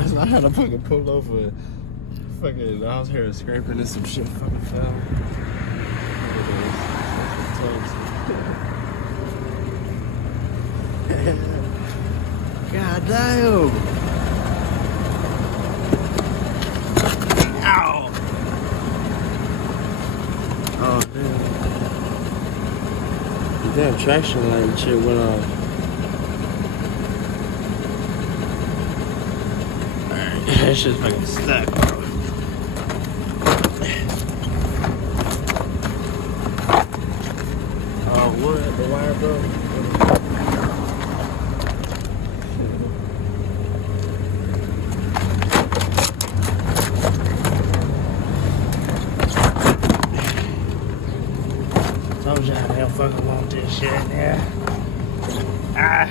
last night. I had to fucking pull over. Fucking, I was here scraping and some shit fucking fell. God damn. Ow. Oh, damn. The damn traction light and shit went off. Alright, that shit's fucking stuck, bro. Oh, what? The wire broke? Told y'all they don't fucking want this shit in there. Ah.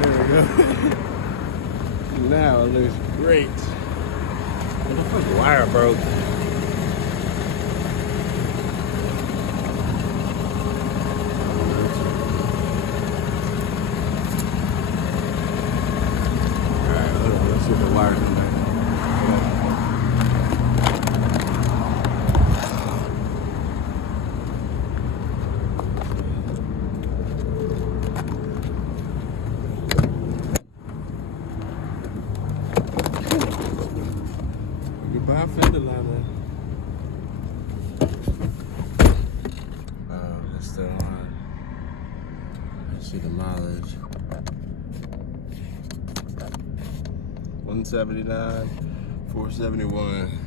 There we go. Now it looks great. What the fuck, wire broke? See the wires in there. You buy a fender liner. Oh, it's still on. Let's see the mileage. 179, 471.